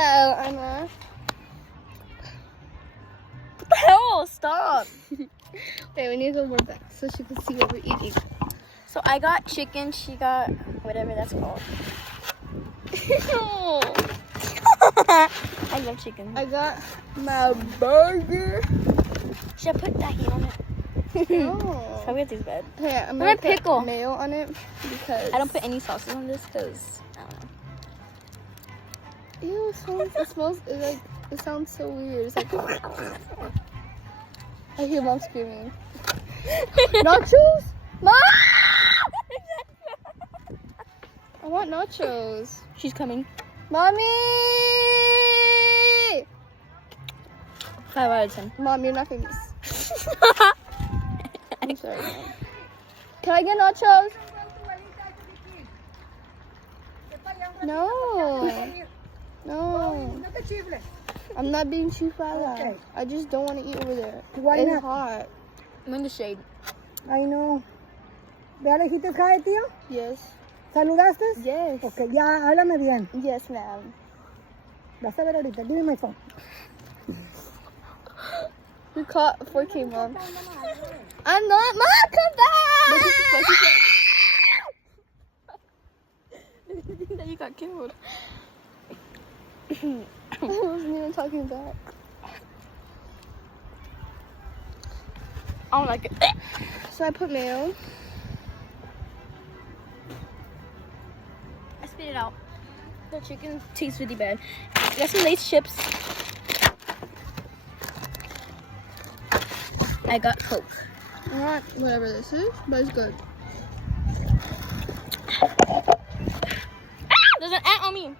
Hello, Anna. What the hell? Stop. Wait, we need to go more back so she can see what we're eating. So I got chicken. She got whatever that's called. I love chicken. I got my burger. Should I put tahini on it? No. Probably tastes bad. Hey, I'm gonna gonna put pickle. mayo on it because I don't put any sauces on this because I don't know. Ew, it smells it sounds so weird. It's like I hear mom screaming. Nachos? Mom! I want nachos. She's coming. Mommy! 5 out of 10. Mom, you're not famous. I'm sorry, Mom. Can I get nachos? No. No. I'm not being chifada. Okay. I just don't want to eat over there. Why It's not? hot. I'm in the shade. Ay, no. ¿Ya le dijiste hi, tío? Yes. ¿Saludaste? Yes. Ok, ya, háblame bien. Yes, ma'am. Vas a ver ahorita. Dime my phone. We caught 4K, Mom. I'm not. Mom, come back! That you got killed. I wasn't even talking back. I don't like it. So I put mayo. I spit it out. The chicken tastes really bad. I got some Lay's chips. I got Coke. I want whatever this is, but it's good. There's an ant on me.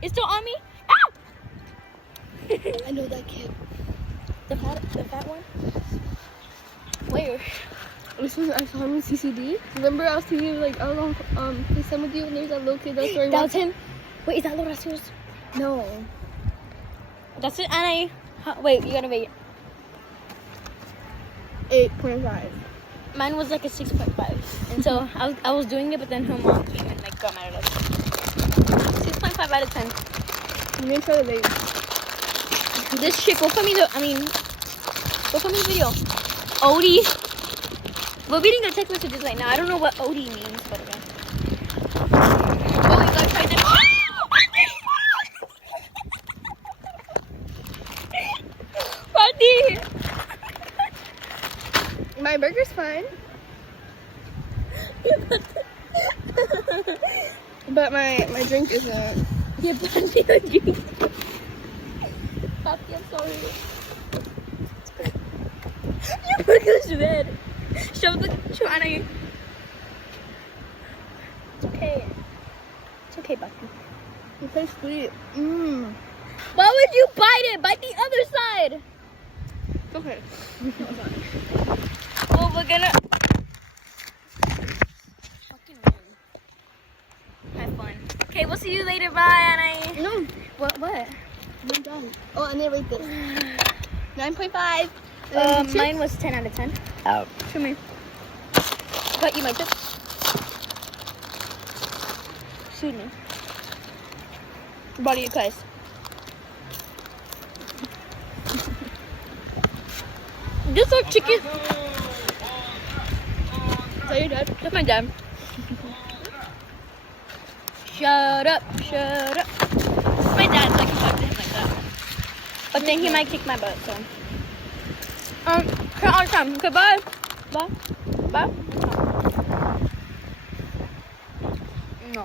It's still on me. Ow! I know that kid. The fat one? Where? This was I saw him in CCD. Remember I was telling you like I was on FaceTime with you and there's that little kid that's wearing. That was him? Wait, is that Laura Sears? No. That's it, and wait, you gotta wait. 8.5. Mine was like a 6.5. And so I was doing it, but then her mom came and like got mad at us. 6.5 out of 10. I'm gonna try the bait. This chick, go find me the video. Odie. We're reading the text messages right now. I don't know what Odie means, but okay. Oh, you gotta try this. Rodney! My burger's fine. But my drink isn't. Yeah, Papi, your drink. Papi, I'm sorry. Your burger's red. Show Anna. It's okay. It's okay, Papi. It tastes sweet. Mmm. Why would you bite it? Bite the other side. Okay. Well, we're gonna fucking win. Have fun. Okay, we'll see you later. Bye, Anna. No. What? I'm done. Oh, I need to rate this. 9.5. Mine was 10 out of 10. Oh. Show me. But you might just shoot me. Body of Christ. Just like chicken. Is that your dad? That's my dad. Shut up. This is my dad, so I can talk to him like that. But then he might kick my butt, so. Okay, all the time. Okay, bye. Bye. No.